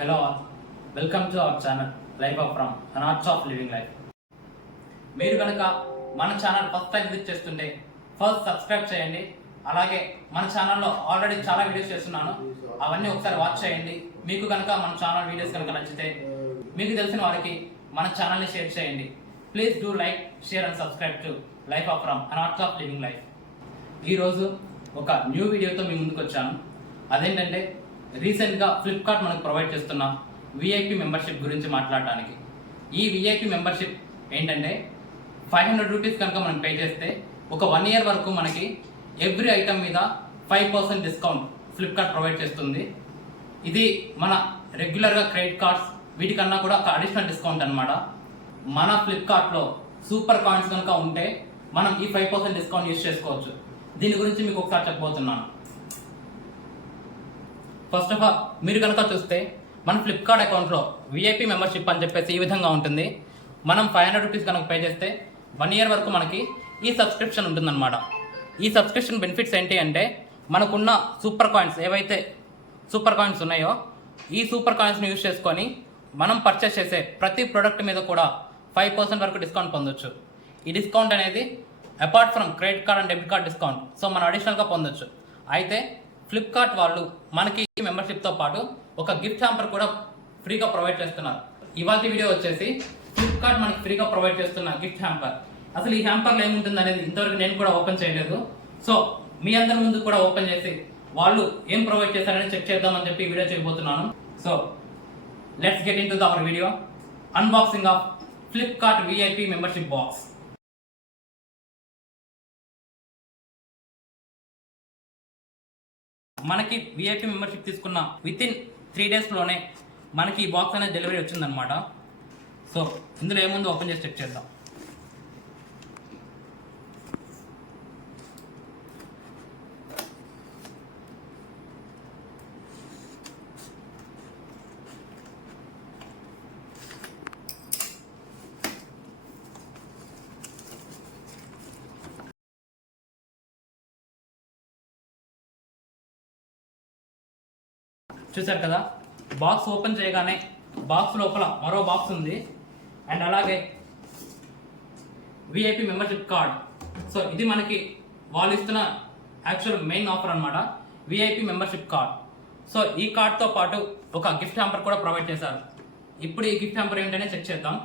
Hello all, welcome to our channel Life of Ram, an Arts of Living Life. మీరు కనుక మన channel first time visit చేస్తుంటే first subscribe చేయండి. అలాగే మన ఛానల్లో ఆల్రెడీ చాలా వీడియోస్ చేస్తున్నాను, అవన్నీ ఒకసారి వాచ్ చేయండి. మీకు కనుక మన ఛానల్ వీడియోస్ కనుక నచ్చితే మీకు తెలిసిన వారికి మన ఛానల్ని షేర్ చేయండి. Please do like, share and subscribe to life of Ram, an arts of living life. ఈరోజు ఒక న్యూ వీడియోతో మీ ముందుకు వచ్చాను. అదేంటంటే రీసెంట్గా ఫ్లిప్కార్ట్ మనకు ప్రొవైడ్ చేస్తున్న విఐపి మెంబర్షిప్ గురించి మాట్లాడడానికి. ఈ విఐపి మెంబర్షిప్ ఏంటంటే 500 రూపీస్ కనుక మనం పే చేస్తే ఒక 1 year వరకు మనకి ఎవ్రీ ఐటమ్ మీద 5% డిస్కౌంట్ ఫ్లిప్కార్ట్ ప్రొవైడ్ చేస్తుంది. ఇది మన రెగ్యులర్గా క్రెడిట్ కార్డ్స్ వీటికన్నా కూడా ఒక అడిషనల్ డిస్కౌంట్ అనమాట. మన ఫ్లిప్కార్ట్లో సూపర్ కాయిన్స్ కనుక ఉంటే మనం ఈ 5% డిస్కౌంట్ యూజ్ చేసుకోవచ్చు. దీని గురించి మీకు ఒకసారి చెప్పబోతున్నాను. ఫస్ట్ ఆఫ్ ఆల్ మీరు కనుక చూస్తే మన ఫ్లిప్కార్ట్ అకౌంట్లో విఐపి మెంబర్షిప్ అని చెప్పేసి ఈ విధంగా ఉంటుంది. మనం 500 రూపీస్ కనుక పే చేస్తే 1 year వరకు మనకి ఈ సబ్స్క్రిప్షన్ ఉంటుందన్నమాట. ఈ సబ్స్క్రిప్షన్ బెనిఫిట్స్ ఏంటి అంటే మనకున్న సూపర్ కాయిన్స్ ఏవైతే సూపర్ కాయిన్స్ ఉన్నాయో ఈ సూపర్ కాయిన్స్ని యూజ్ చేసుకొని మనం పర్చేస్ చేసే ప్రతి ప్రోడక్ట్ మీద కూడా 5% వరకు డిస్కౌంట్ పొందొచ్చు. ఈ డిస్కౌంట్ అనేది apart from credit card and debit card discount, so మనం అడిషనల్గా పొందొచ్చు. అయితే ఫ్లిప్కార్ట్ వాళ్ళు మనకి మెంబర్షిప్తో పాటు ఒక గిఫ్ట్ హ్యాంపర్ కూడా ఫ్రీగా ప్రొవైడ్ చేస్తున్నారు. ఇవాళ వీడియో వచ్చేసి ఫ్లిప్కార్ట్ మనకి ఫ్రీగా ప్రొవైడ్ చేస్తున్న గిఫ్ట్ హ్యాంపర్. అసలు ఈ హ్యాంపర్లో ఏముంటుంది అనేది ఇంతవరకు నేను కూడా ఓపెన్ చేయలేదు. సో మీ అందరి ముందు కూడా ఓపెన్ చేసి వాళ్ళు ఏం ప్రొవైడ్ చేశారని చెక్ చేద్దామని చెప్పి వీడియో చేయబోతున్నాను. So let's get in to our video unboxing of Flipkart VIP membership box. మనకి విఐపి మెంబర్షిప్ తీసుకున్న వితిన్ 3 daysలోనే మనకి ఈ బాక్స్ అనేది డెలివరీ వచ్చిందనమాట. సో ఇందులో ఏముందో ఓపెన్ చేసి చెక్ చేద్దాం. చూసారు కదా, బాక్స్ ఓపెన్ చేయగానే బాక్స్ లోపల మరో బాక్స్ ఉంది అండ్ అలాగే విఐపి మెంబర్షిప్ కార్డ్. సో ఇది మనకి వాళ్ళు ఇస్తున్న యాక్చువల్ మెయిన్ ఆఫర్ అనమాట, విఐపి మెంబర్షిప్ కార్డ్. సో ఈ కార్డ్తో పాటు ఒక గిఫ్ట్ హ్యాంపర్ కూడా ప్రొవైడ్ చేశారు. ఇప్పుడు ఈ గిఫ్ట్ హ్యాంపర్ ఏంటనే చెక్ చేద్దాం.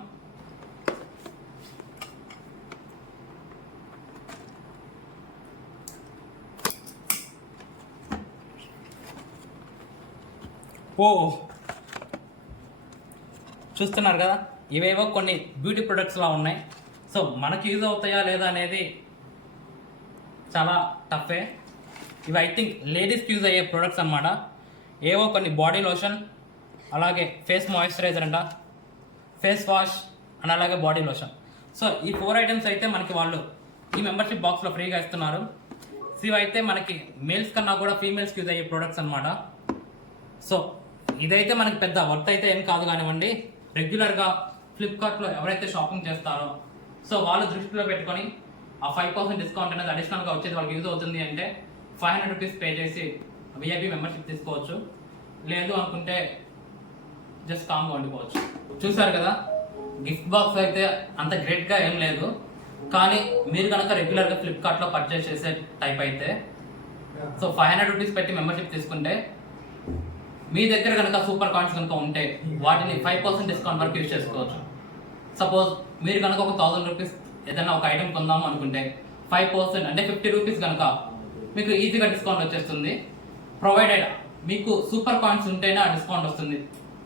ఓ చూస్తున్నారు కదా, ఇవేవో కొన్ని బ్యూటీ ప్రొడక్ట్స్లా ఉన్నాయి. సో మనకి యూజ్ అవుతాయా లేదా అనేది చాలా టఫే. ఇవి ఐ థింక్ లేడీస్కి యూజ్ అయ్యే ప్రొడక్ట్స్ అన్నమాట. ఏవో కొన్ని బాడీ లోషన్, అలాగే ఫేస్ మాయిశ్చరైజర్ అంట, ఫేస్ వాష్ అండ్ అలాగే బాడీ లోషన్. సో ఈ 4 items అయితే మనకి వాళ్ళు ఈ మెంబర్షిప్ బాక్స్లో ఫ్రీగా ఇస్తున్నారు. సో ఇవైతే మనకి మేల్స్ కన్నా కూడా ఫీమేల్స్కి యూజ్ అయ్యే ప్రొడక్ట్స్ అనమాట. సో ఇదైతే మనకి పెద్ద వర్త్ అయితే ఏం కాదు కానివ్వండి. రెగ్యులర్గా ఫ్లిప్కార్ట్లో ఎవరైతే షాపింగ్ చేస్తారో సో వాళ్ళు దృష్టిలో పెట్టుకొని ఆ 5% డిస్కౌంట్ అనేది అడిషనల్గా వచ్చేది వాళ్ళకి యూజ్ అవుతుంది అంటే 500 రూపీస్ పే చేసి విఐపి మెంబర్షిప్ తీసుకోవచ్చు. లేదు అనుకుంటే జస్ట్ కామ్గా ఉండిపోవచ్చు. చూసారు కదా, గిఫ్ట్ బాక్స్ అయితే అంత గ్రేట్గా ఏం లేదు, కానీ మీరు కనుక రెగ్యులర్గా ఫ్లిప్కార్ట్లో పర్చేస్ చేసే టైప్ అయితే సో 500 రూపీస్ పెట్టి మెంబర్షిప్ తీసుకుంటే మీ దగ్గర కనుక సూపర్ కాయిన్స్ కనుక ఉంటే వాటిని 5% డిస్కౌంట్ వరకు యూజ్ చేసుకోవచ్చు. సపోజ్ మీరు కనుక ఒక 1000 రూపీస్ ఏదైనా ఒక ఐటమ్ కొందాము అనుకుంటే 5% అంటే 50 రూపీస్ కనుక మీకు ఈజీగా డిస్కౌంట్ వచ్చేస్తుంది. ప్రొవైడెడ్ మీకు సూపర్ కాయిన్స్ ఉంటేనే ఆ డిస్కౌంట్ వస్తుంది.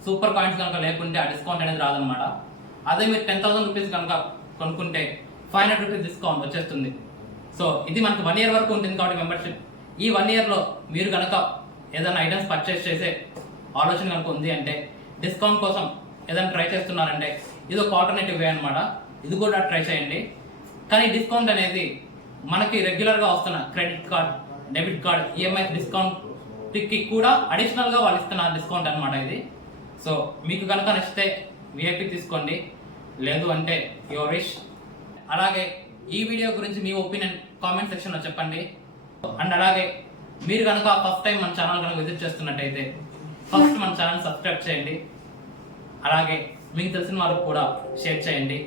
సూపర్ కాయిన్స్ కనుక లేకుంటే ఆ డిస్కౌంట్ అనేది రాదనమాట. అదే మీరు 10,000 రూపీస్ కనుక కొనుక్కుంటే 500 రూపీస్ డిస్కౌంట్ వచ్చేస్తుంది. సో ఇది మనకు 1 year వరకు ఉంటుంది కాబట్టి మెంబర్షిప్. ఈ 1 yearలో మీరు కనుక ఏదైనా ఐటమ్స్ పర్చేస్ చేసే ఆలోచన కనుక ఉంది అంటే డిస్కౌంట్ కోసం ఏదైనా ట్రై చేస్తున్నారంటే ఇది ఒక ఆల్టర్నేటివ్ వే అనమాట. ఇది కూడా ట్రై చేయండి. కానీ డిస్కౌంట్ అనేది మనకి రెగ్యులర్గా వస్తున్న credit card, debit card, EMI డిస్కౌంట్కి కూడా అడిషనల్గా వాళ్ళు ఇస్తున్న డిస్కౌంట్ అనమాట ఇది. సో మీకు కనుక నచ్చితే విఐపి తీసుకోండి, లేదు అంటే యువర్ విష్. అలాగే ఈ వీడియో గురించి మీ ఒపీనియన్ కామెంట్ సెక్షన్లో చెప్పండి. అండ్ అలాగే మీరు కనుక ఫస్ట్ టైం మన ఛానల్ కనుక విజిట్ చేస్తున్నట్టయితే ఫస్ట్ మన ఛానల్ సబ్స్క్రైబ్ చేయండి, అలాగే మీకు తెలిసిన వాళ్ళకు కూడా షేర్ చేయండి.